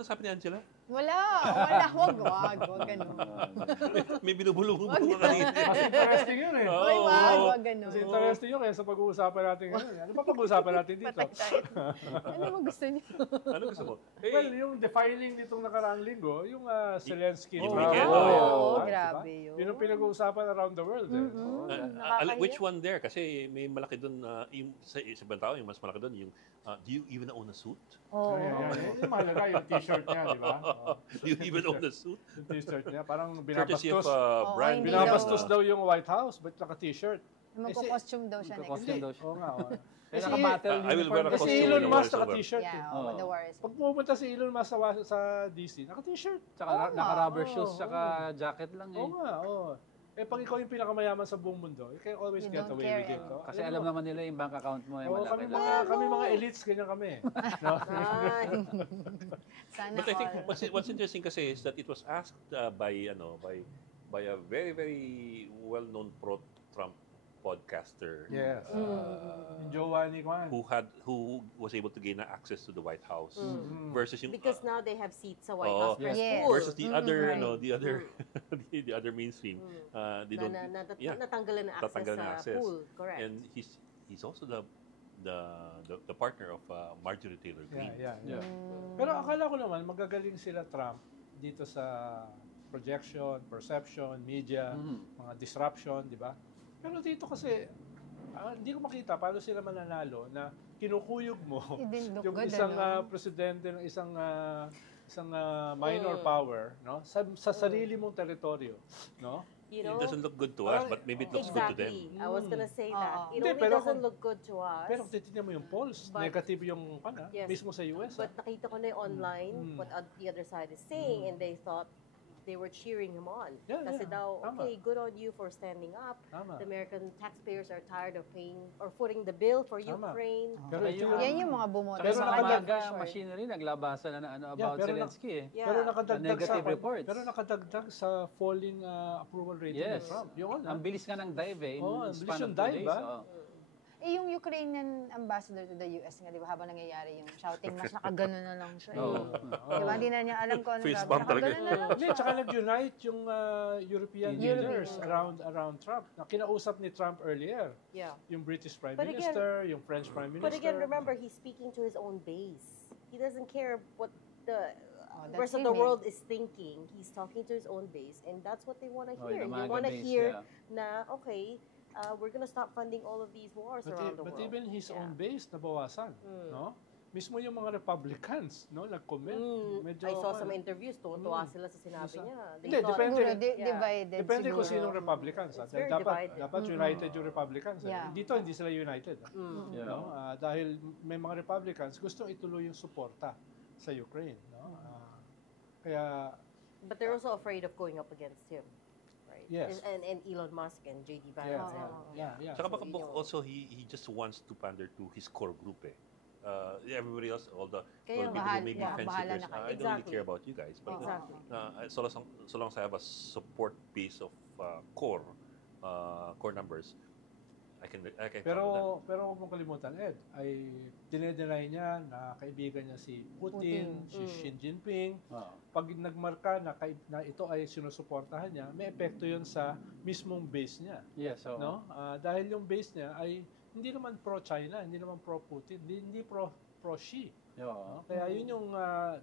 Ano sabi ni Angela? Wag ganun. May binubulong-bulong ka kanina. Mas interesting yun eh. Uy, wag ganun. Mas interesting yun kaya sa pag-uusapan natin ngayon. Ano pa pag-uusapan natin dito? Patay tayo. Ano mo gusto niyo? Ano gusto mo? Well, yung defining nitong nakaraang linggo, yung Zelensky. Yung Bravo. weekend, grabe yun. Yun ang pinag-uusapan around the world. Which one there? Kasi may malaki doon, sa ibang tao, yung mas malaki doon, yung do you even own a suit? Yung mahalaga, yung t-shirt niya, di ba? Do you even own a suit? Yung t-shirt niya, parang Courtesy of binabastos. Brian. hindi Binabastos daw yung White House, ba't naka-t-shirt? Magko-costume daw siya next Costume week. daw siya. Oo nga. Kaya naka-battle I will wear a Kasi costume Elon when the war Musk is over. naka-t-shirt. Yeah, Oo. when the war is Pag pumunta si Elon Musk sa DC, naka-t-shirt. Tsaka Oo nga, naka-rubber oo. shoes, tsaka jacket lang eh. Oo nga, oo. Pag ikaw yung pinakamayaman sa buong mundo, you can always You get don't away care with it. anymore. Kasi alam naman nila yung bank account mo ay Oo, malaki lang. kami mga elites, ganyan kami. No? Sana But I think all. what's interesting kasi is that it was asked by a very, very well-known pro-Trump podcaster. Yes. Yung jowa ni Kwan. Who was able to gain access to the White House versus yung Because now they have seats sa White Oo. House press Yes. pool. versus the other right. the other the other mainstream. They don't Natanggalan ng access tatanggalan ng sa access. pool. Correct. And he's also the partner of Marjorie Taylor Greene. Yeah. Yeah. Pero akala ko naman, magagaling sila Trump dito sa projection, perception, media, mga disruption, di ba? Pero dito kasi, hindi ko makita paano sila mananalo na kinukuyog mo It didn't look yung good, isang ano? presidente ng isang minor power, no? Sa sarili mong teritoryo, no? You It know? doesn't look good to us, but maybe it looks good to them. Exactly. I was gonna say that. Oo. It Hindi, only pero doesn't kung- look good to us. Pero kung titignan mo yung polls, But- negative yung Yes. mismo sa US. But nakita ko na yung online what the other side is saying and they thought they were cheering him on. Yeah, Kasi yeah. daw, Tama. okay, good on you for standing up. Tama. The American taxpayers are tired of paying or footing the bill for Tama. Ukraine. Pero ito yung- Yan yung mga bumoto Tsaka sa yung kanya. mga for sure. machinery, naglabasan na Yeah, about pero Zelensky eh. Yeah. Pero nakadagdag Negative sa reports. Pero nakadagdag sa falling approval rating Yes. ni Trump. Yun, Ang bilis nga ng dive eh. In Oo, ang bilis span yung of 2 dive, days. ah. oo. Yung Ukrainian ambassador to the US nga, di ba, habang nangyayari yung shouting match, nakaganon na lang siya. Oo. Di ba, hindi na niya alam kung ano Face gagawin. bump talaga. Nakaganon na lang Hindi, tsaka nag-unite yung European leaders around Trump. Na kinausap ni Trump earlier. Yeah. Yung British Prime But again- Minister, yung French Prime Minister. But again, remember, he's speaking to his own base. He doesn't care what the that's rest of him the eh. world is thinking. He's talking to his own base, and that's what they want to Oh, hear. yung They mga want to base, hear yeah. na, okay, we're gonna stop funding all of these wars around the But world. even his Yeah. own base, nabawasan. No? Mismo yung mga Republicans, no, nag-comment. Medyo, I saw some interviews, tuwa sila sa sinabi niya. They Hindi, thought- depende. Siguro, Yeah. divided Depende kung siguro. sinong Republicans. It's very Dapat, divided. dapat united yung Republicans. Yeah. Dito, hindi sila united. Yeah. No? Dahil may mga Republicans gustong ituloy yung suporta sa Ukraine. No? Kaya, But they're also afraid of going up against him, right? Yes. And Elon Musk and JD Vance. yeah. Saka baka So, you know. also he just wants to pander to his core group eh. Everybody else, all the Kaya people who make me fence bahala sitters, na kayo. I don't really Exactly. care about you guys. But Exactly. so long as I have a support base of core numbers, I can handle that. Pero huwag mong kalimutan, Ed, ay dinedeny niya na kaibigan niya si Putin, si Xi Jinping. Oo. Pag nagmarka na ito ay sinusuportahan niya, may epekto yun sa mismong base niya. Yes, so No? Dahil yung base niya ay hindi naman pro-China, hindi naman pro-Putin, hindi pro-Xi. No? Kaya yun yung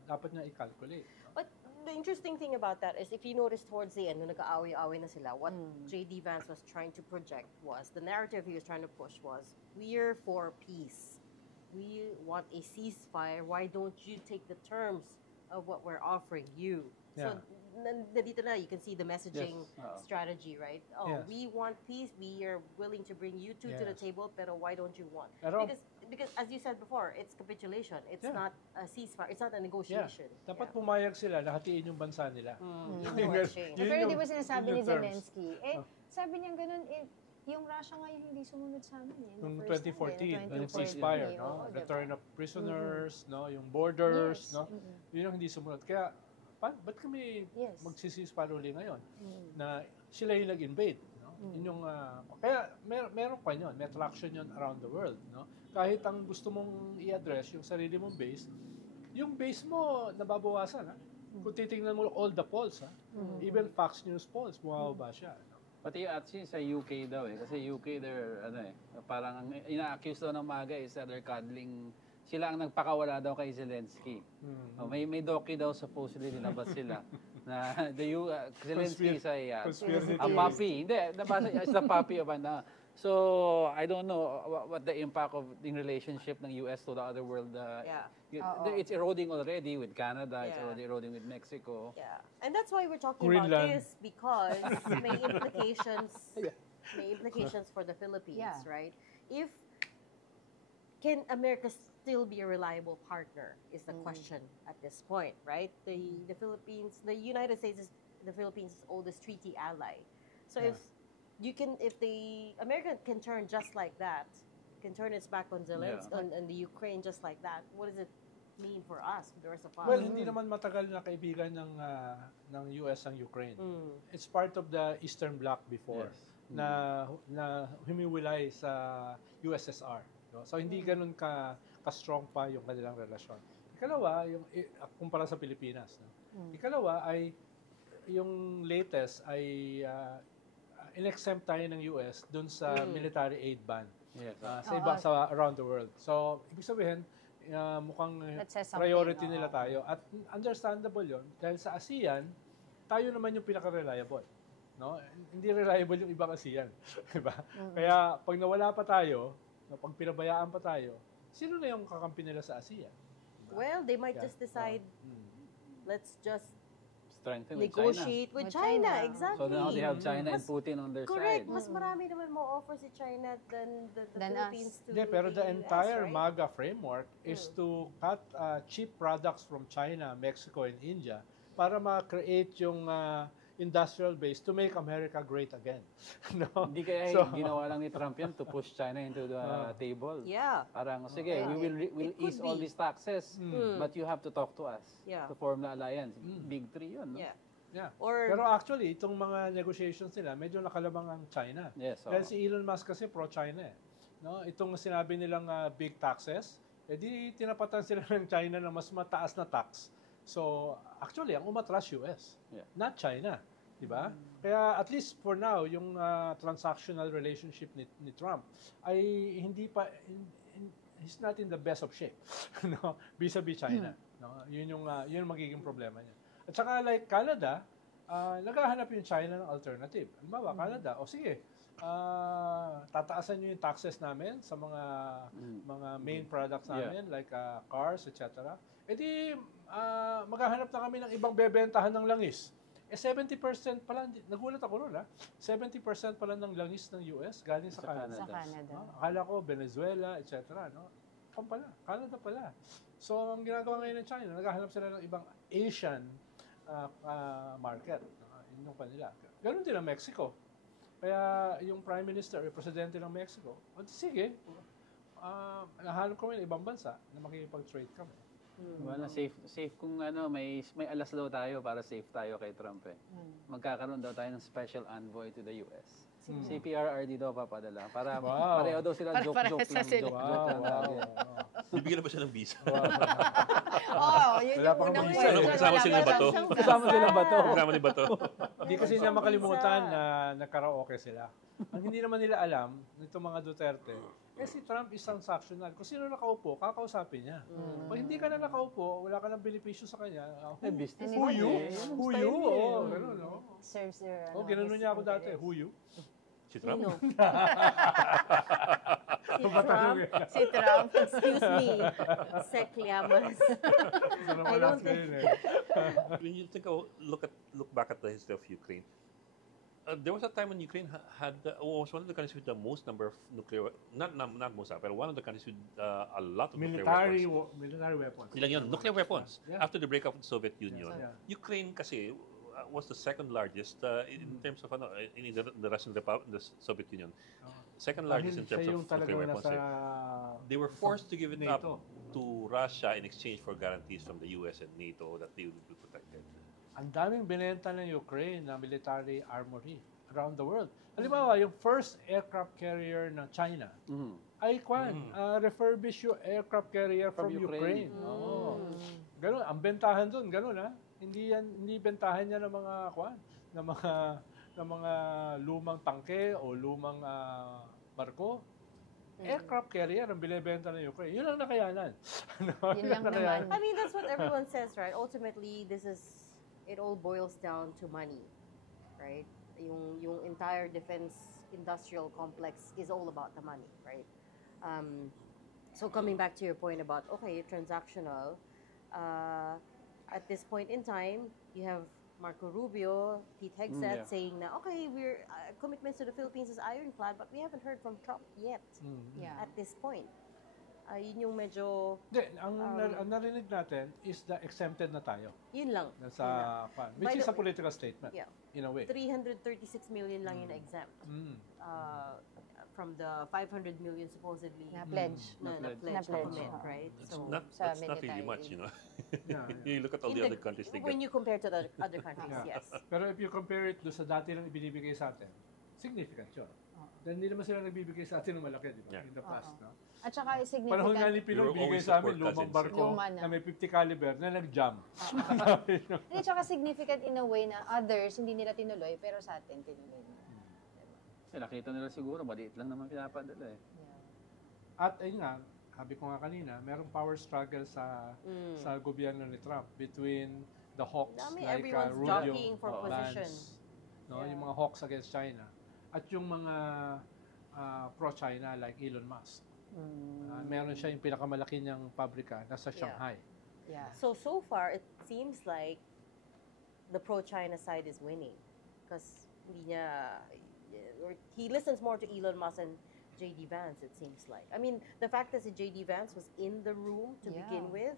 dapat niya i-calculate. But the interesting thing about that is if you notice towards the end, nung nag-aaway-aaway na sila, what JD Vance was trying to project was, the narrative he was trying to push was, we're for peace. We want a ceasefire. Why don't you take the terms of what we're offering you? So, nandito na, you can see the messaging Yes. strategy, right? Oh, Yes. we want peace. We are willing to bring you two to the Yes. table, pero why don't you want? Pero- Because as you said before, it's capitulation. It's Yeah. not a ceasefire. It's not a Yeah. negotiation. Dapat pumayag sila na hatiin yung bansa nila. Yun yung change. Yun Pero yung- di ba sinasabi yun ni yung terms. Zelensky, sabi niya ganun, yung Russia ngayon hindi sumunod sa amin. Noong the first 2014, time, yung 2014, ceasefire, oo, no? diba? Return of prisoners, no? Yung borders, Yes. no? Yun yung hindi sumunod. Kaya, ba't kami Yes. magsisisfire uli ngayon? Na sila yung nag-invade, no? Yun yung, kaya meron pa yun, may traction yun around the world, no? Kahit ang gusto mong i-address, yung sarili mong base, yung base mo nababawasan. Ha? Kung titingnan mo all the polls, ha? Even Fox News polls, bumababa siya. Pati actually sa UK daw eh. Kasi UK, they're, parang ang ina-accuse daw ng MAGA is that they're cuddling, sila ang nagpakawala daw kay Zelensky. May docu daw supposedly nilabas sila na Zelensky is a puppy. Hindi, nabasa is the puppy of So, I don't know what the impact of the relationship ng US to the other world. It's eroding already with Canada, it's already eroding with Mexico. Yeah. And that's why we're talking Greenland. about this, because may implications for the Philippines, right? Can America still be a reliable partner is the question at this point, right? The Philippines, the United States is the Philippines' oldest treaty ally. So if the America can turn just like that, can turn its back on Zelensky and the Ukraine just like that, what does it mean for us, the rest of us? Well, hindi naman matagal na kaibigan ng US ang Ukraine. It's part of the Eastern Bloc before na humiwalay sa USSR. No? So hindi ganun ka-strong pa yung kanilang relasyon. Ikalawa, yung kumpara sa Pilipinas. No? Ikalawa ay yung latest ay in-exempt tayo ng US dun sa military aid ban sa around the world. So, ibig sabihin, mukhang priority nila tayo. At understandable yon dahil sa ASEAN, tayo naman yung pinaka-reliable. No? Hindi reliable yung ibang ASEAN. Diba? Kaya, pag nawala pa tayo, pag pinabayaan pa tayo, sino na yung kakampi nila sa ASEAN? Diba? Well, they might just decide, let's just Strengthen negotiate with China. Exactly. So now they have China and Putin on their Correct. side. Mas marami naman mo offer si China than the Philippines to pero the entire US, right? MAGA framework is to cut cheap products from China, Mexico, and India para ma-create yung industrial base to make America great again. No? Hindi kaya ginawa lang ni Trump yan to push China into the table. Yeah. Parang, sige, we'll ease all these taxes, but you have to talk to us to form the alliance. Big three yun, no? Yeah. Or, Pero actually, itong mga negotiations nila, medyo nakalabang ang China. Yes. Dahil si Elon Musk kasi pro-China eh. No? Itong sinabi nilang big taxes, di tinapatan sila ng China ng mas mataas na tax. So, actually, ang umatras US, not China. Diba? Kaya at least for now, yung transactional relationship ni Trump ay hindi pa, he's not in the best of shape. No? Vis-a-vis China. No? Yun yung magiging problema niya. At saka like Canada, naghahanap yung China ng alternative. Halimbawa, Canada, sige, tataasan nyo yung taxes namin sa mga main products namin like cars, etc. Maghahanap na kami ng ibang bebentahan ng langis. 70% pala, nagulat ako ron 70% pala ng langis ng US galing sa Canada. Sa Canada. Akala ko Venezuela, etc. No? Canada pala. So, ang ginagawa ngayon ng China, naghahanap sila ng ibang Asian market. Yun yung kanila. Ganun din ang Mexico. Kaya yung Prime Minister, yung Presidente ng Mexico, sige, nahanap kami ng ibang bansa na makikipag-trade kami. Wala, safe kung may alas daw tayo para safe tayo kay Trump eh. Magkakaroon daw tayo ng special envoy to the US. Si PRRD daw papadala. Para pareho daw sila joke lang. Bibigyan na ba siya ng visa? Yun Wala yung pa unang akong question. visa. Kasama sila ba to? Kasama sila ba to? Kasama ni Bato? Hindi kasi niya makalimutan na nagkaraoke sila. Ang hindi naman nila alam, nitong mga Duterte, si Trump is transactional. Kung sino nakaupo, kakausapin niya. Pag hindi ka na nakaupo, wala ka ng benepisyo sa kanya. Business. Who you? Who you? Ganun, no? Serves their, Gano'n niya ako dati. Who you? Si Trump? Si Trump. Excuse me, Sec Llamas. I don't think... When you look back at the history of Ukraine, there was a time when Ukraine was one of the countries with the most number of nuclear, not most, but one of the countries with a lot of Military nuclear weapons. weapons. Ilan yun? Nuclear weapons. Yeah. After the breakup of the Soviet Union, Yeah. Ukraine kasi was the second largest in terms of in the Russian Republic, the Soviet Union. Second largest in terms of nuclear weapons. They were forced to give it up to Russia in exchange for guarantees from the US and NATO that they would be protected. Ang daming binenta ng Ukraine na military armory around the world. Halimbawa, yung first aircraft carrier ng China ay refurbished yung aircraft carrier from Ukraine. Ganun, ang bentahan doon, ganun ha. Hindi bentahan niya ng mga ng mga lumang tangke o lumang barko. Aircraft carrier ang binebenta ng Ukraine. Yun ang nakayanan. Yun lang naman. I mean, that's what everyone says, right? Ultimately, it all boils down to money, right? Yung entire defense industrial complex is all about the money, right? So coming back to your point about, okay, transactional, at this point in time, you have Marco Rubio, Pete Hegseth saying na, okay, we're commitments to the Philippines is ironclad, but we haven't heard from Trump yet Yeah. at this point. Yun yung medyo, Hindi, ang narinig natin is the exempted na tayo. yun lang. Sa, which By is the- a political statement, Yeah. in a way. 336 million lang yung exempt. From the 500 million supposedly Na pledge. na Na pledge pledge. commit, right? That's So that's not really military. much, Yeah, You look at all in the other countries they when get. you compare to the other countries, Yeah. yes. Pero if you compare it do sa dati lang ibinibigay sa atin, significant yun. Then hindi naman sila nagbibigay sa atin ng malaki, di ba? Yeah. In the past, no? At saka Panahon nga ni significant. Pinoy, You're bigay always sa the amin poor lumang cousins. barko Luma na. na may 50 caliber na nag-jam. At saka significant in a way na others hindi nila tinuloy, pero sa atin tinuloy na. Nakita nila siguro, maliit lang naman pinapadala eh. At ayun nga, sabi ko nga kanina, merong power struggle sa gobyerno ni Trump between the hawks Dami, like everyone's Rubio, jockeying for position. Vance, no, Yeah. yung mga hawks against China, at yung mga pro-China like Elon Musk. Meron siya yung pinakamalaki niyang pabrika nasa Shanghai. Yeah. So far, it seems like the pro-China side is winning. Because he listens more to Elon Musk and J.D. Vance, it seems like. I mean, the fact that J.D. Vance was in the room to begin with,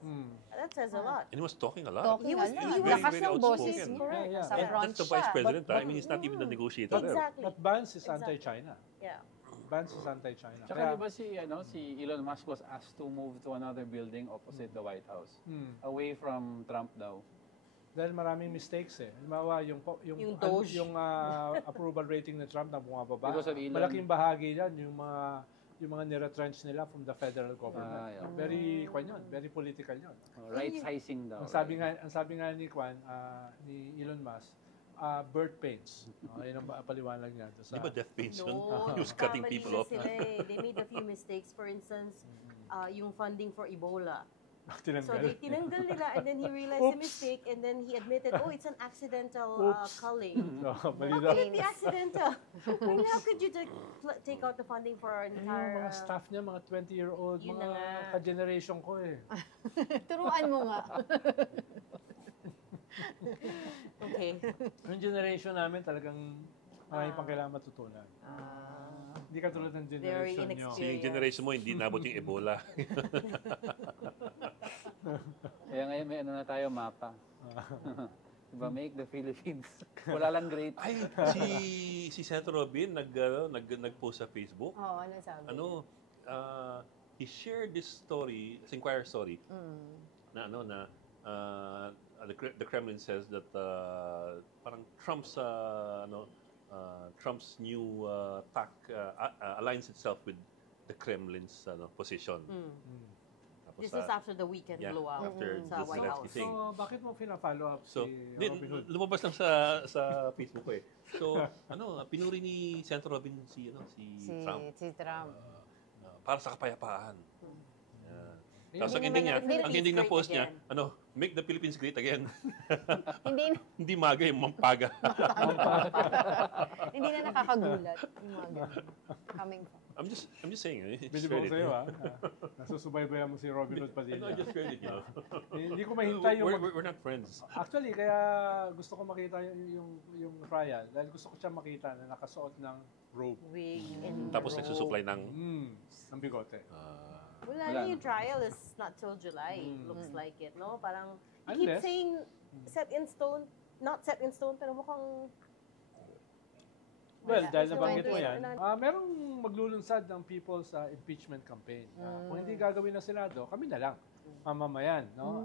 that says a lot. And he was talking a lot. Talking He was- a he lot. was Lakas very ng boses outspoken. mo. Yeah, yeah. Sa And front That's the siya. vice president. But- I mean, he's not even the negotiator there. Exactly. But Vance is Exactly. anti-China. Yeah. Vance is anti-China. Tsaka di ba si Elon Musk was asked to move to another building opposite the White House. Away from Trump daw. Dahil maraming mistakes eh. Halimbawa, yung Yung Doge. yung approval rating ni Trump na bumababa. Because of Elon. Malaking bahagi yan yung mga niretrench nila from the federal government. yeah. Very very political yun. Right-sizing daw. Ang sabi nga ni ni Elon Musk, birth pains. Yun ang paliwanag niya doon Di ba death pains yun? No, He was cutting nagkamali people na off. sila eh. They made a few mistakes. For instance, yung funding for Ebola. So they tinanggal. tinanggal nila and then he realized the mistake and then he admitted, oh, it's an accidental culling. No, mali How daw. could it be accidental? I mean, how could you take out the funding for our Yung entire... mga staff niya, mga 20-year-old, Yun mga na nga. ka-generation ko eh. Turuan mo nga. Okay. Yung generation namin talagang maraming pang kailangan matutunan. Hindi ka tulad ng Very generation nyo. Si yung generation mo, hindi nabot yung Ebola. Kaya ngayon may ano na tayo, mapa. Diba, make the Philippines. Wala lang great. Ay, si Senator Robin nag-post sa Facebook. Oo, ano sabi? He shared this story, this Inquirer story, na the Kremlin says that parang Trump's new tack aligns itself with the Kremlin's position. Tapos, This is after the weekend blowout after sa the White Zelensky House. thing. So, bakit mo pina-follow up So, si Robin Hood? lumabas lang sa Facebook ko eh. So, pinuri ni Senator Robin si Trump Si Trump. para sa kapayapaan. Yeah. Tapos ang Hindi ending naman niya, ang ang ending ng Philippines post great niya, make the Philippines great again. Hindi Hindi maga yung mampaga. hindi na nakakagulat yung mga ganun. Coming from. I'm just saying. It's Bilib ako credit. sa'yo Nasusubaybayan mo si Robin Hood No, Padilla. just credit, Hindi ko mahintay yung... We're not friends. Actually, kaya gusto ko makita yung trial. Dahil gusto ko siya makita na nakasuot ng robe. Wig and Tapos robe. nagsusupply ng... Ng bigote. Wala na yung trial is not till July. Looks like it, no? Parang, you keep Unless- saying set in stone, not set in stone, pero mukhang Well, Wala. dahil So, nabanggit mo 28 yan, na- merong maglulunsad ng people's impeachment campaign. Kung hindi gagawin ng Senado, kami na lang, mamamayan. No?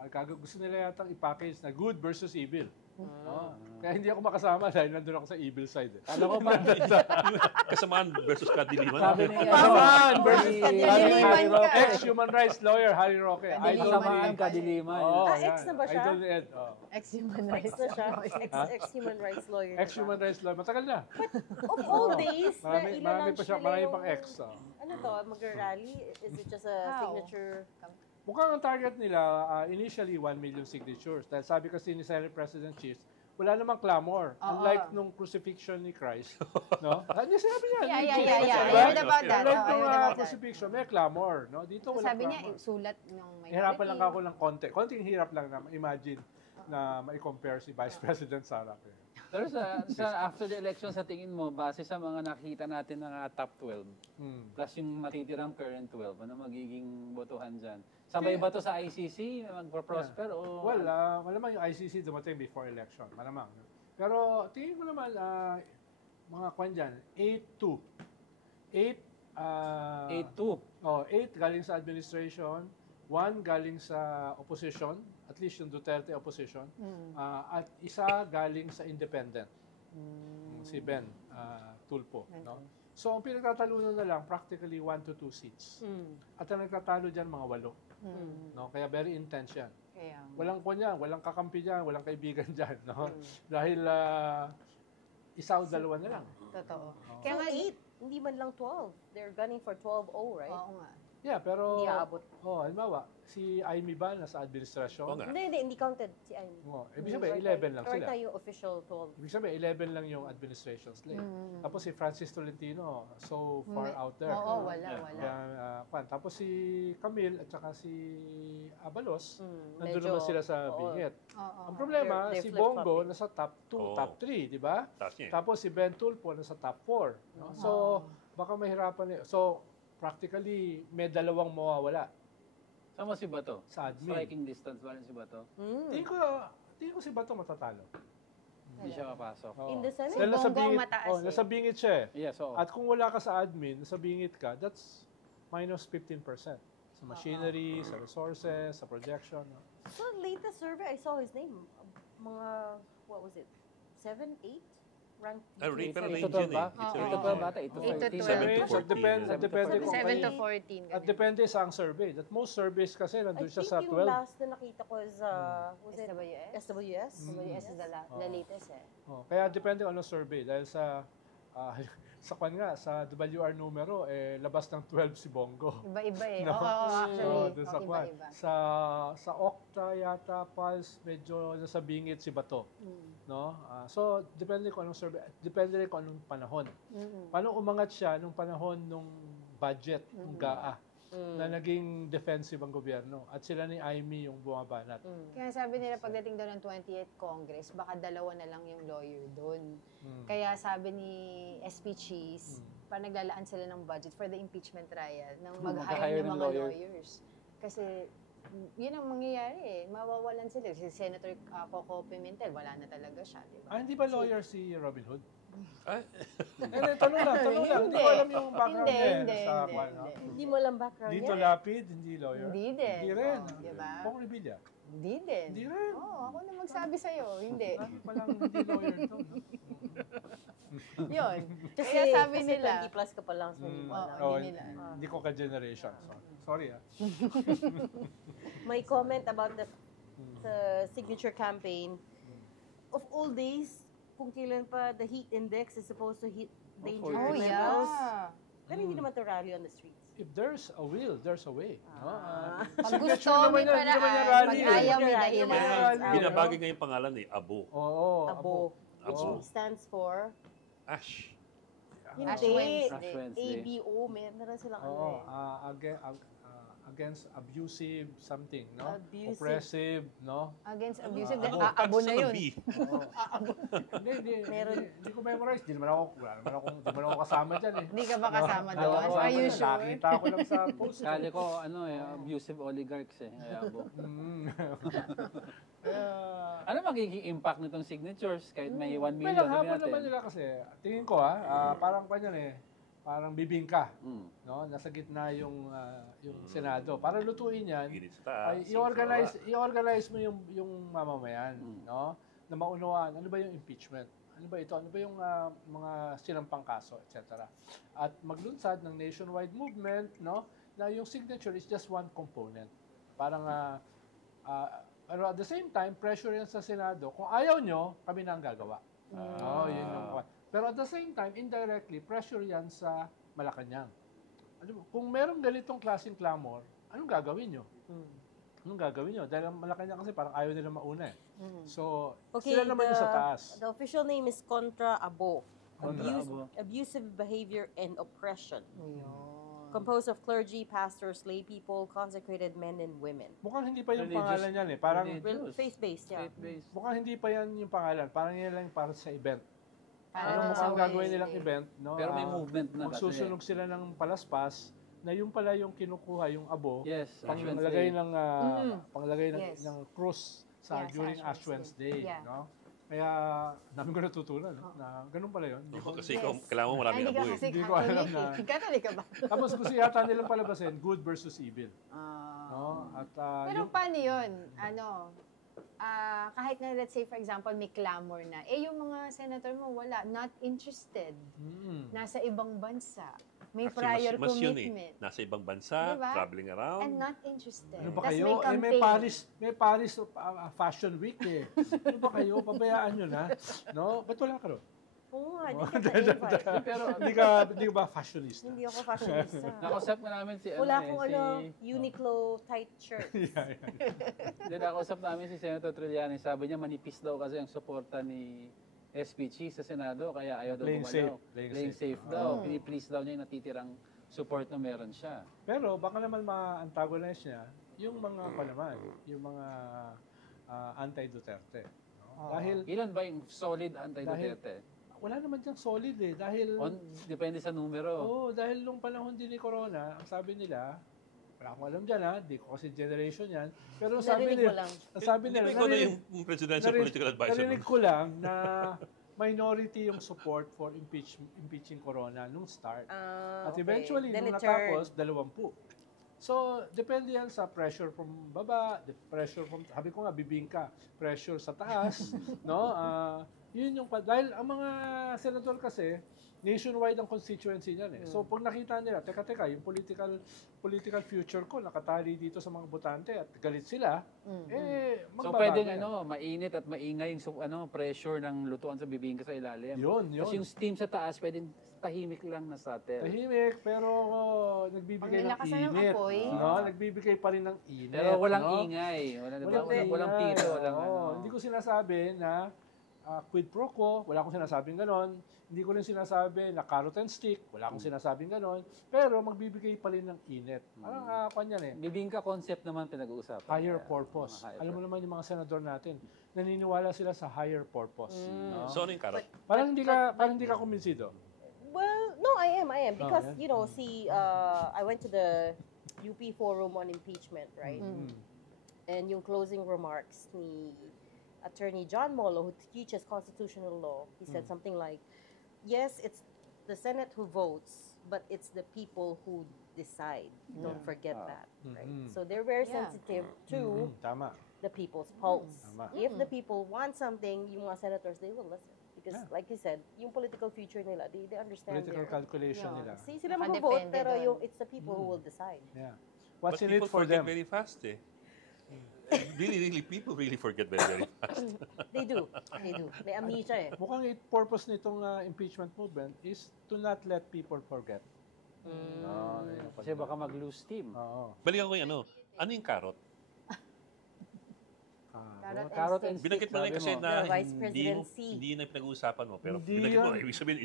At Gusto nila yatang i-package na good versus evil. No? Kaya hindi ako makasama dahil nandun ako sa evil side. Alam ko ba? Kasamaan versus kadiliman. Sabi ni Kasamaan versus Kadiliman ka. ex-human rights lawyer Harry Roque. Kasamaan kadiliman. Ex na ba siya? Idol ni Ed. Ex-human Ex rights. na siya. Ex-human rights lawyer. Ex-human rights lawyer. Matagal na. Of all days, Marami pa siya, maraming pang ex. Ano to, mag-rally? Is it just a How? signature? Mukhang ang target nila, initially 1 million signatures. Dahil sabi kasi ni Senate President Cheese, wala namang clamor. Unlike nung crucifixion ni Christ. No? Hindi sinabi niya. Yeah. Diba? I heard about that. Unlike I nung heard about that. crucifixion, may clamor. No? Dito So, wala sabi niya, clamor. sulat ng minority. Hirapan lang ako ng konti. Konting hirap lang na imagine na ma-compare si Vice President Sara. Pero after the election, sa tingin mo, base sa mga nakita natin ng top 12, plus yung matitirang current 12, ano magiging botohan dyan? Sabay ba to sa ICC? Magpa-prosper? O Well, malamang yung ICC dumating before election. Malamang. Pero tingin ko naman, mga kwan dyan, 8-2. 8-2. 8 galing sa administration, 1 galing sa opposition, at least yung Duterte opposition, at isa galing sa independent, si Ben Tulfo. No? So, ang pinagtatalunan na lang, practically 1 to 2 seats. At ang nagtatalo dyan, mga 8. No? Kaya very intense yan. Kaya, Walang kwan yan, walang kakampi dyan, walang kaibigan dyan. No? Dahil isa o dalawa na lang. totoo. Kaya Kaya nga, 8, hindi man lang 12. They're gunning for 12-0, right? oo nga. Yeah, pero... Hindi aabot. halimbawa, si Amy ba nasa administrasyon? Oo nga. Hindi counted si Amy. Ibig sabihin, 11 lang Or sila. tayo official 12. Ibig sabihin, 11 lang yung administration slate. Tapos si Francis Tolentino, so far out there. Oo, wala. Kaya, tapos si Camille at saka si Abalos, nandun medyo, naman sila sa oo. bingit. Oo. Ang problema, They're si flip-flopping. Bongo nasa top 2, Oo. top 3, di ba? Taas niya. Tapos si Ben Tulfo nasa top 4. No? So, baka mahirapan. So, practically, may dalawang mawawala Sama si Bato? sa admin. Striking distance ba rin si Bato? Tingin ko si Bato matatalo. Hindi siya mapasok. Oo. In the Senate? Dahil nasa Bongo ang bingit, mataas nasa bingit siya eh. Yes, oo. At kung wala ka sa admin, nasa bingit ka, that's minus 15%. Sa machinery, sa resources, sa projection. No? So, latest survey, I saw his name. Mga, what was it? 7, 8? Rank. Pero range 8-12 yan eh. ba? It's a 8-12 range. bata? 8-13? 8-12. So, depende kung 7 to kayo- 14. At depende sa ang survey. That most surveys kasi I nandun siya think sa yung 12. last na nakita ko is, was it SWS? SWS? SWS is the latest eh. Kaya depende kung anong survey. Dahil sa sa kwan nga, sa WR numero, labas ng 12 si Bongo. Iba-iba eh. No? Oo, actually. Dun sa kwan. Iba-iba. Sa Okta yata, Pulse, medyo nasa bingit si Bato. No? So, depende kung anong survey. Depende rin kung anong panahon. Paano umangat siya nung panahon nung budget, nung GAA, na naging defensive ang gobyerno. At sila ni Amy yung bumabanat. Kaya sabi nila pagdating doon ng 28th Congress, baka dalawa na lang yung lawyer doon. Kaya sabi ni SP Cheese, parang naglalaan sila ng budget for the impeachment trial nang mag-hire ng mga lawyers. Kasi yun ang mangyayari eh. Mawawalan sila. Si Senator Coco Pimentel, wala na talaga siya. Diba? Hindi ba lawyer si Robin Hood? Ah, Tanong lang. Hindi ko alam yung background niya. Hindi. Hindi mo lang background Dito niya. Lapid, hindi lawyer. Hindi din. Hindi rin. Diba? Pong Revilla. Hindi din. Hindi rin. Oo, ako na magsabi sa'yo. Hindi. Palang hindi lawyer to. No? Yun. Kasi, Kaya sabi kasi nila. 20 plus ka pa lang. So hindi mo alam. Oo, hindi nila. Hindi ko ka-generation. Sorry. May comment about the signature campaign. Of all days, kung kailan pa the heat index is supposed to hit danger Oh, levels. yeah. Pero hindi naman to rally on the streets. If there's a will, there's a way. No? Pag gusto, naman may yan, hindi naman yan paraan. rally. Pag ayaw, may Rally. dahilan. binabagay nga yung pangalan eh, Abo. Oo. Abo. Which Abo. stands for Ash. Ash hindi. Wednesday. Wednesday. ABO. Meron silang Oo. ano eh. Against abusive something, no? Abusive. Oppressive, no? Against abusive, Abo. abo na yun. Oo. Hindi ko memorize. Hindi naman ako kasama dyan eh. Hindi ka ba kasama doon? Oo, Are you sure? Nakita ko lang sa post. Kali ko, abusive oligarchs eh. Kaya abo. Ano magiging impact nitong signatures kahit may 1 million? Well, ang sabi habol naman natin? nila kasi, tingin ko parang pa yan eh, parang bibingka, no? Nasa gitna yung Senado. Para lutuin yan, Init sa taas, ay i-organize mo yung mamamayan, no? Na maunawaan ano ba yung impeachment? Ano ba ito? Ano ba yung mga sinampang kaso, etc. At maglunsad ng nationwide movement, no? Na yung signature is just one component. Parang pero at the same time, pressure yan sa Senado. Kung ayaw nyo, kami na ang gagawa. Yun yung pero at the same time, indirectly, pressure yan sa Malacanang. Kung merong ganitong klaseng clamor, anong gagawin nyo? Anong gagawin nyo? Dahil ang Malacanang kasi parang ayaw nila mauna eh. So, sila naman yung sa taas. The official name is Contra Abo. Contra Abo. Abusive behavior and oppression. Composed of clergy, pastors, lay people, consecrated men and women. Mukhang hindi pa yung pangalan yan eh. Parang, Faith-based, yeah. mukhang hindi pa yan yung pangalan. Parang yan lang para sa event. Parang Mukhang gagawin nilang event, no? Pero may movement na. Magsusunog sila ng palaspas na yung pala yung kinukuha, yung abo, Yes. panglagay ng Yes. ng cross sa during Ash Wednesday, Yeah. no? Kaya dami ko natutunan, no? Na ganun pala yun. Kasi kailangan mo maraming Hindi ka abo eh. kasi Hindi ko alam na. Catholic ka ba? Tapos gusto yata nilang palabasin, good versus evil. No? At Pero yung, paano yun? Kahit na let's say for example may clamor na, yung mga senator mo wala, not interested. Nasa ibang bansa. May prior Mas yun commitment. Nasa ibang bansa, Diba? traveling around. And not interested. ano ba Tas kayo? may campaign. May Paris Fashion Week eh. Ano ba kayo? Pabayaan nyo na. No? Ba't wala ka ro? Oo nga, hindi ka na-invite. Pero hindi ka ba fashionista? Hindi ako fashionista. Nakausap na namin si Wala akong Uniqlo tight shirt. Nakausap namin si Senator Trillanes. Sabi niya manipis daw kasi ang suporta ni SPG sa Senado kaya ayaw daw bumalaw. Playing safe daw. Piniplease daw niya yung natitirang support na meron siya. Pero baka naman ma-antagonize niya yung mga yung mga anti-Duterte. No? Dahil Ilan ba yung solid anti-Duterte? wala naman diyang solid eh. Dahil Depende sa numero. dahil nung panahon din ni Corona, ang sabi nila, wala akong alam dyan di ko kasi generation yan. Pero sabi Narinig nila, ko lang. sabi nila, Ikaw na yung presidential political advisor. narinig ko lang na minority yung support for impeaching Corona nung start. At eventually, Then nung it turned. natapos, 20. So, depende yan sa pressure from baba, pressure from, sabi ko nga, bibingka, pressure sa taas, no? Yun yung, dahil ang mga senador kasi, nationwide ang constituency niyan eh. So, pag nakita nila, teka, yung political future ko, nakatali dito sa mga botante at galit sila, So magbabago pwedeng yan. mainit at maingay yung pressure ng lutuan sa bibingka sa ilalim. Yun. Tapos yung steam sa taas pwedeng tahimik lang na subtle. Tahimik, pero nagbibigay ng Pag nilakasan ng init. apoy. No? Nagbibigay pa rin ng init. Pero walang no? ingay. Walang Walang pito. Walang Hindi ko sinasabi na quid pro quo. Wala akong sinasabing ganon. Hindi ko rin sinasabi na carrot and stick. Wala akong sinasabing ganon. Pero magbibigay pa rin ng init. Parang kanyan eh. Bibingka concept naman pinag-uusapan. Higher purpose. Alam mo naman yung mga senador natin, naniniwala sila sa higher purpose. No? So, ano yung karot? Parang hindi ka kumbinsido. Well, no, I am. Because, yeah. see, I went to the UP Forum on Impeachment, right? And yung closing remarks ni Attorney John Molo, who teaches constitutional law, he said something like, yes, it's the Senate who votes, but it's the people who decide. Don't forget that, right? So they're very sensitive to Tama. the people's pulse. Tama. If the people want something, yung mga senators, they will listen. Because, like you said, yung political future nila, they understand Political calculation nila. sila mag-vote, pero it's the people who will decide. Yeah. What's But in it people for forget them? very fast eh. People really forget very fast. They do. May amnesia eh. Mukhang purpose nitong impeachment movement is to not let people forget. Kasi baka mag-lose steam. Oo. Balikan ko yung ano yung karot? Carrot and stick. Binanggit mo na yun kasi The na Vice Presidency. hindi yun na pinag-uusapan mo. Pero Hindi binanggit mo, yan. ibig sabihin,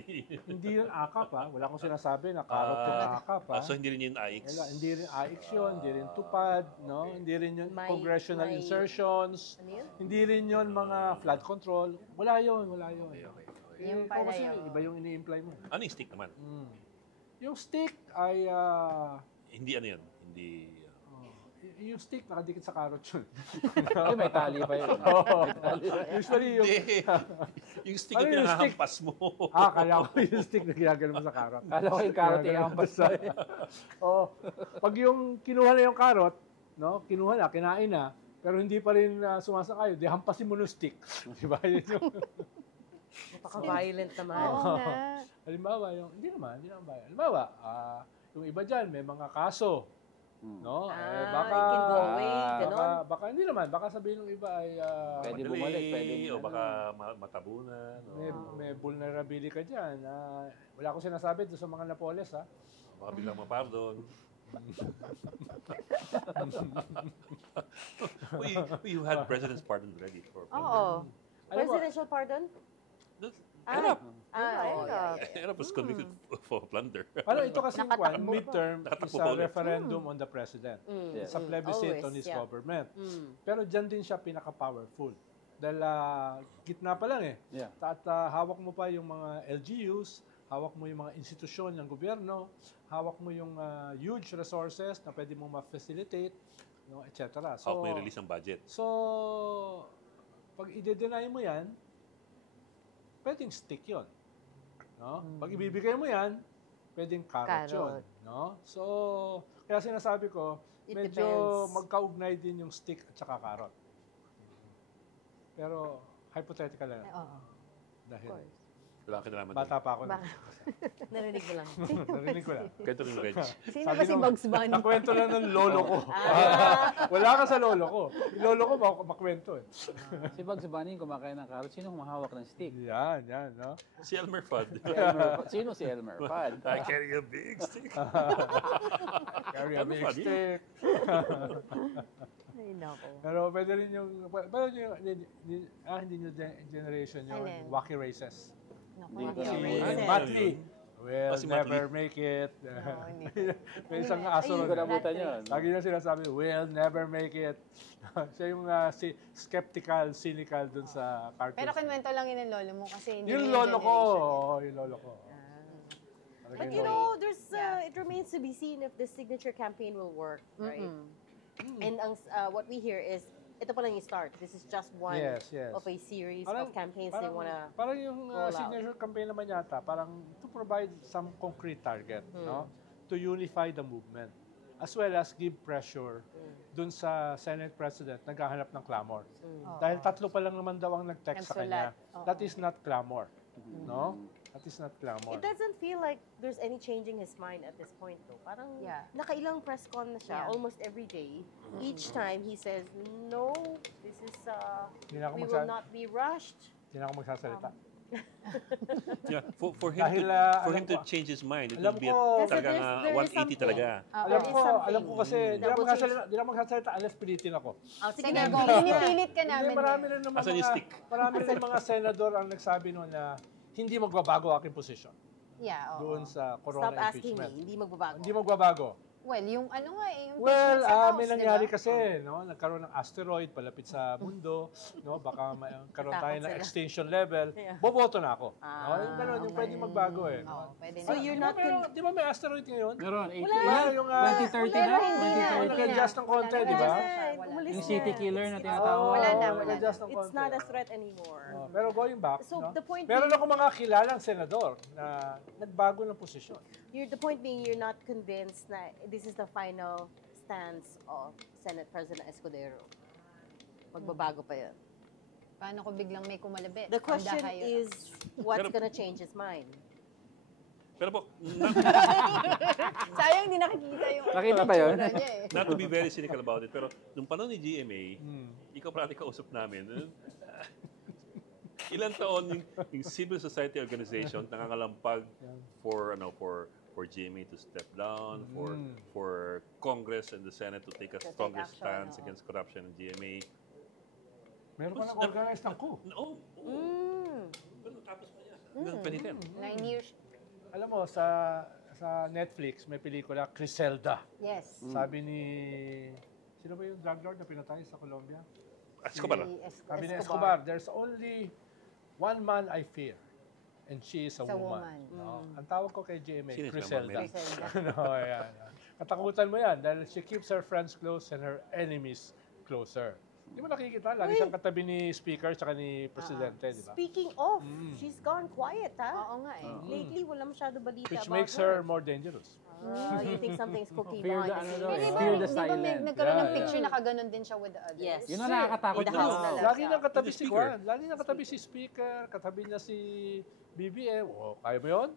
Hindi yun akap Wala akong sinasabi na carrot yung akap so hindi rin yun AIX. Wala, hindi rin AIX yun, hindi rin tupad, no? Hindi rin yun congressional may- insertions, Ano yun? hindi rin yun mga flood control. Wala yun. Yung Ikaw pala kasi yun. iba yung ini-imply mo. Ano yung stick naman? Yung stick ay Hindi ano yun. Hindi... yung stick nakadikit sa carrot yun. May tali pa yun. Usually yung Hindi. Yung stick yung pinahampas mo. Kala ko yung stick na ginagano mo sa karot. Kala ko yung carrot yung ampas sa... Pag yung kinuha na yung karot, no? Kinuha na, kinain na, pero hindi pa rin sumasakayo, di hampasin mo ng stick. Di ba? Yun yung... Napaka-violent naman. Oo nga. Halimbawa, hindi naman violent. Halimbawa, yung iba dyan, may mga kaso. No? It can go away, ganon. Baka hindi naman, baka sabihin ng iba ay Pwede Madali, bumalik, pwede. o baka matabunan. may vulnerability ka dyan. Wala akong sinasabi doon sa mga Napoles, ha? Baka biglang mapardon. You had president's pardon already. Oo. Alam mo, Presidential pardon? Erap. Yeah. Erap was convicted for plunder. ito kasi Nakatakbo midterm Nakatakbo is pa a ulit. referendum on the president. It's a plebiscite Always, on his yeah. government. Pero dyan din siya pinaka-powerful. Dahil gitna pa lang eh. Yeah. At hawak mo pa yung mga LGUs, hawak mo yung mga institusyon ng gobyerno, hawak mo yung huge resources na pwede mong ma-facilitate, no, etc. So, may release ng budget. So, pag i-deny mo yan, pwedeng stick yun. No? Pag ibibigay mo yan, pwedeng carrot yun. Carrot. No? So, kaya sinasabi ko, It medyo depends. magkaugnay din yung stick at saka carrot. Pero, hypothetical lang. Oo. Dahil Wala ka naman. bata pa ako. Narinig mo lang. Narinig ko lang. Kwento ng Reg. Sino Sabi ba si ko, Bugs Bunny? Nakwento lang ng lolo ko. Wala ka sa lolo ko. Yung lolo ko, makwento eh. Si Bugs Bunny kumakain ng carrot. Sino humahawak ng stick? Yan, no? Si Elmer Fudd. Sino si Elmer? Fudd. I carry a big stick. Carry a big Funny. stick. Ay, nako. Pero pwede rin hindi nyo generation yung Alin? wacky races. Naku, Hindi ko hindi na- ako. Matley. Will si never Matley. make it. Oo, hindi. May isang Ayun, aso Hindi ko ron. nabutan yun. Lagi na sinasabi, will never make it. Siya yung skeptical, cynical dun sa cartoons. Pero kinwento lang yun ng lolo mo kasi hindi Yung mo lolo ko. generation. Oo, yung lolo ko. But you know, it remains to be seen if the signature campaign will work, right? And what we hear is, ito pa lang yung start. This is just one Yes. of a series of campaigns they wanna... Parang yung roll out. signature campaign naman yata, parang to provide some concrete target, no? To unify the movement. As well as give pressure dun sa Senate President naghahanap ng clamor. Dahil 3 pa lang naman daw ang nag-text sa kanya. Nagsulat. Oo. That is not clamor. No? That is not clamor. It doesn't feel like there's any changing his mind at this point, though. Parang Yeah. nakailang press con na siya, Yeah. almost every day. Each time he says, no, this is, Hindi na ako we will not be rushed. Hindi na ako magsasalita. Yeah, for him Dahil, for alam him to ko- change his mind, it alam would be ko- Kasi talagang there is 180 something. talaga. Alam ko kasi, That will change. di na magsasalita unless pilitin ako. Oh, sige Sige, na, go. go. Pinipilit ka namin. Hindi, marami rin naman Asan yung mga, stick? marami rin mga senador ang nagsabi noon na hindi magbabago aking posisyon Yeah, oo. doon sa corona Stop asking me, impeachment. hindi magbabago. Hindi magbabago. Well, yung ano nga eh, yung Well, impeachment sa House, may di nangyari ba? kasi, no? Nagkaroon ng asteroid palapit sa mundo, no? Baka magkaroon tayo ng Natakot sila. extinction level. Yeah. Boboto na ako. No? Ah, Yung ganun, yung pwede magbago eh. Oo, pwede So na. you're Di ba not meron- Di ba may asteroid ngayon? Meron, 80. Wala, yung 2030 na? wala, hindi na. 2030. nag-adjust ng konti, Wala di ba? na. Umalis Yung na. city killer na It's- tinatawag. Wala na, wala nag-adjust ng It's konti. not a threat anymore. Pero going back, So, no? the point Meron being- ako mga kilalang senador na nagbago ng posisyon. The point being, you're not convinced na this is the final stance of Senate President Escudero. Magbabago pa yun. Paano ko biglang may kumalabit? The question Ang dahayo. is, what's Pero- gonna change his mind? Pero po, Sayang, hindi nakikita yung Nakita pa yun? itsura niya eh. not to be very cynical about it, pero nung panahon ni GMA, ikaw parati kausap namin, ilang taon yung civil society organization nangangalampag for GMA to step down, for Congress and the Senate to take a To take stronger action, stance oo. against corruption in GMA. Meron pa nag-organize ng coup. Oo. Pero tapos pa niya. Hanggang 2010. 9 years. Alam mo, sa Netflix, may pelikula, Criselda. Yes. Sabi ni... Sino ba yung drug lord na pinatay sa Colombia? Escobar. Sabi ni Escobar, there's only one man I fear. And she is a It's a woman. woman. No? Ang tawag ko kay GMA, Sino siya, Criselda. Ma'am Griselda. No, ayan. Katakutan mo yan dahil she keeps her friends close and her enemies closer. Di mo nakikita? Lagi siyang katabi ni Speaker tsaka ni Presidente, di ba? Speaking of, she's gone quiet, ha? Oo nga eh. Lately, wala masyado balita Which about makes her more dangerous. You think something's cooking Fear behind the the ano scenes? daw, Pero eh. di ba, Fear the di ba may silent. nagkaroon ng Yeah, picture yeah. na kaganon din siya with the others? Yes. Yun ang nakakatakot In the doon. house talaga. Lagi nang katabi The si speaker. Juan. Lagi nang katabi si Speaker, katabi niya si BBM. Oh, kaya mo yun?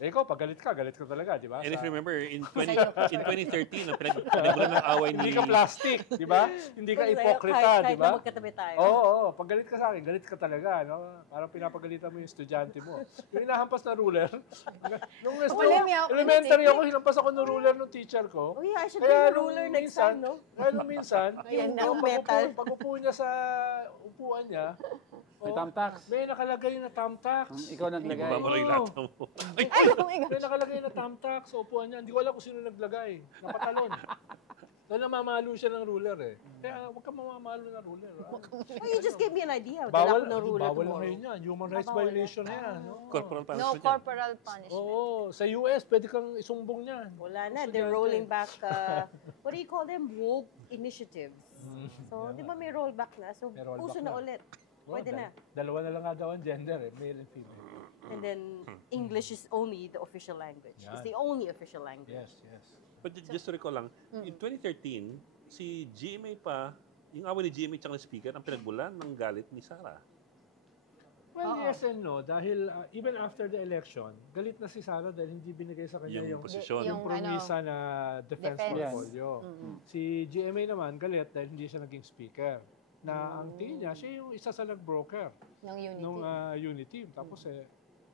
Eh, ikaw, pag galit ka talaga, di ba? And if Sa- you remember, in 2013, pinagbulan ng away ni... Hindi ka plastic, di ba? Hindi ka Kasi hipokrita, kahit di ba? na magkatabi tayo. Oo, pag galit ka sa akin, galit ka talaga, no? Parang pinapagalitan mo yung estudyante mo. Yung hinahampas na ruler, nung Wala, may ako elementary kinisip. ako, hinampas ako ng ruler ng teacher ko. Oh yeah, I should bring a nung ruler next minsan- time, no? Kaya nung minsan, Ayan na. yung Metal. pag-upo niya sa upuan niya, May thumbtacks. may nakalagay na thumbtacks. Ikaw naglagay. Babaloy lahat mo. Ay, oh my God. May nakalagay na thumbtacks sa upuan niya. Hindi ko alam kung sino naglagay. Napatalon. Dahil namamalo siya ng ruler eh. Kaya huwag kang mamamalo ng ruler. Oh, you just gave me an idea. Bawal, Dala ko ng ruler bawal na tomorrow. ngayon yan. Human rights Bawal na. violation na yan. no? Corporal No punishment yan. corporal punishment. Oo, sa US, pwede kang isumbong niyan. Wala na. Gusto They're niya rolling ito back, what do you call them? Woke initiatives. So, di ba may rollback na? So, May rollback puso na na. ulit. Oh, Pwede na. Dalawa na lang nga daw ang gender eh, male and female. And then, English is only the official language. It's the only official language. Yes, yes. But just to recall lang, in 2013, si GMA pa, yung away ni GMA tsaka ng speaker, ang pinagbulan ng galit ni Sara. Well, yes and no. Dahil even after the election, galit na si Sara dahil hindi binigay sa kanya Yung yung, posisyon. yung promisa na defense Defense. portfolio. Si GMA naman, galit dahil hindi siya naging speaker. Na ang tingin niya, siya yung isa sa nag-broker Ng unity. nung unity. Tapos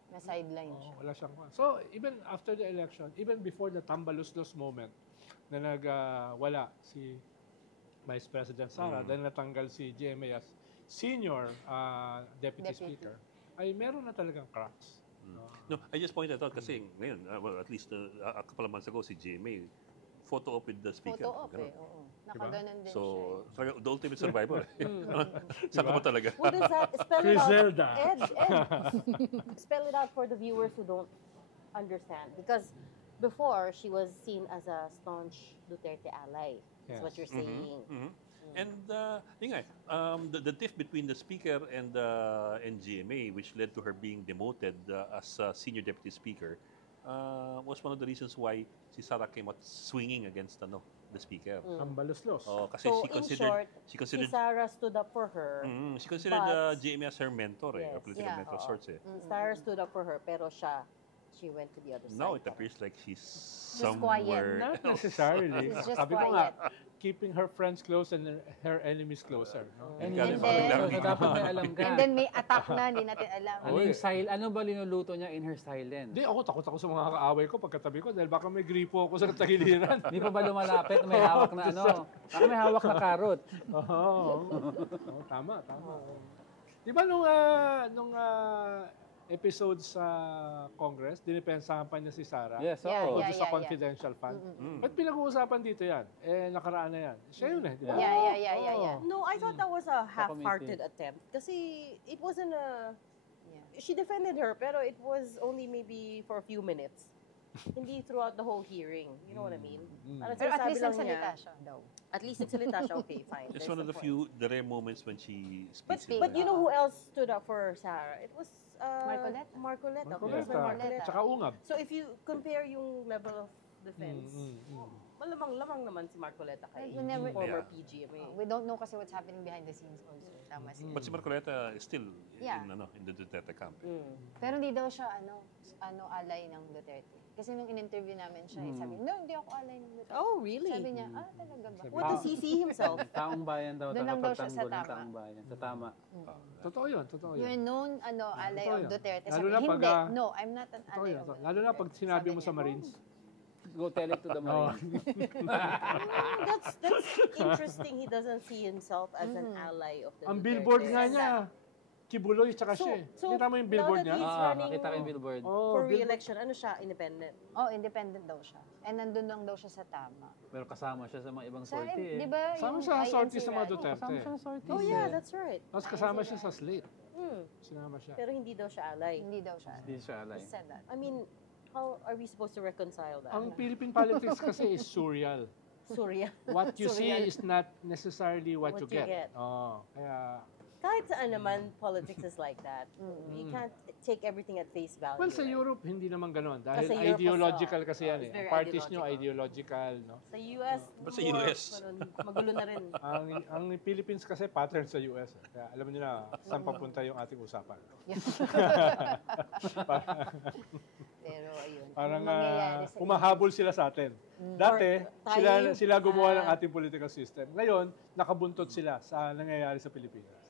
na sideline siya. wala siyang... So, even after the election, even before the tambaluslos moment na wala si Vice President Sara, dahil natanggal si GMA as senior deputy speaker, ay meron na talagang cracks. No, I just pointed out kasi ngayon, well, at least a couple of months ago, si GMA, photo op with the speaker. Photo op Ganun. eh. Oo. Nakaganon din So, siya. talaga, the ultimate survivor. Saan ka ba talaga? What does that spell it out? Griselda. Ed, spell it out for the viewers who don't understand. Because before, she was seen as a staunch Duterte ally. That's what you're saying. Mhm. And yun nga, the tiff between the speaker and GMA, which led to her being demoted as senior deputy speaker, was one of the reasons why si Sara came out swinging against the speaker. Tambaluslos. Oh, kasi So, she in considered short, she Si considered Sarah stood up for her. she considered but- GMA as her mentor, a Yes. political Yeah, mentor of sorts. Eh. Sarah stood up for her, pero she went to the other side. Now it appears like she's Just quiet, somewhere. Not necessarily. It's just Sabi ko nga, quiet. keeping her friends close and her enemies closer. No? And Ikaw And din, then- so dapat may alam ka. And then may attack na, hindi natin alam. Ano yung ano ba linuluto niya in her silence? Hindi, takot ako sa mga kaaway ko pagkatabi ko dahil baka may gripo ako sa tagiliran. Hindi pa ba lumalapit? May hawak na ano? Baka may hawak na karot. Oo, tama. Di ba nung episode sa Congress, dinipensahan pa niya si Sara? Yes, Yeah, oo. yeah. Sa confidential fund. Ba't pinag-uusapan dito yan? Nakaraan na yan. Siya yun di ba? Yeah. No, I thought that was a half-hearted committee. attempt. Kasi it wasn't a... Yeah. She defended her, pero it was only maybe for a few minutes. Hindi throughout the whole hearing. You know what I mean? Parang Pero at sinasabi least lang nagsalita niya- siya daw. At least nagsalita siya, okay, fine. It's There's one of the the point. the rare moments when she But, speaks. but you know who else stood up for Sarah? It was Marcoleta. Marcoleta. Marcoleta. Marcoleta. Tsaka ungab. So if you compare yung level of defense, malamang-lamang naman si Marcoleta kay We never- former Yeah. PGMA. We don't know kasi what's happening behind the scenes also. Tama siya. But si Marcoleta is still Yeah. in the Duterte camp. Pero hindi daw siya alay ng Duterte. Kasi nung in-interview namin siya, sabi, no, hindi ako alay ng Duterte. Oh, really? Sabi niya, talaga ba? What does he see himself? Taong bayan daw. Doon lang daw siya sa Pagtanggol ng tama. taong bayan. Sa tama. Totoo yun, totoo yun. You're known, alay Totoo of yan. Duterte. Lalo Sabi, na pag, hindi. No, I'm not an Totoo alay yun. of Duterte. Lalo na pag sinabi mo Sabi sa niya, Marines. Go tell it to the Marines. That's interesting. He doesn't see himself as an ally of the Ang Duterte. billboard nga niya, Kibuloy tsaka siya. So, Kita mo yung now billboard that niya? he's Ah, running makita ko yung billboard. Oh, for billboard. re-election, ano siya, independent? Oh, independent daw siya. And nandun lang daw siya sa tama. Pero kasama siya sa mga ibang Sa, sortie eh. di ba, Kasama yung siya sa INC sorties ng mga rally? Duterte. Kasama siya sa sorties Oh yeah, eh. that's right. Tapos kasama siya sa slate. Sinama siya. Pero hindi daw siya ally. Hindi daw siya. Hindi siya alay. He said that. I mean, how are we supposed to reconcile that? Ang Philippine politics kasi is surreal. Surya. what you see Surreal. is not necessarily what you get. get. Kaya, Kahit saan naman, politics is like that. You can't take everything at face value. well, sa right? Europe, hindi naman ganun. Dahil Kasi Europe ideological was, kasi yan it's eh. very Ang parties nyo, ideological. ideological, no? Sa US, But sa more, US? magulo na rin. Ang Philippines kasi pattern sa US. Kaya alam niyo na saan papunta yung ating usapan. Pero ayun. Parang yung mangyayari sa humahabol sila sa atin. Dati, tayo, sila gumawa ng ating political system. Ngayon, nakabuntot sila sa nangyayari sa Pilipinas.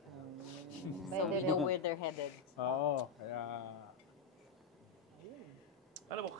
So we know where they're headed. Oo, kaya Alam mo,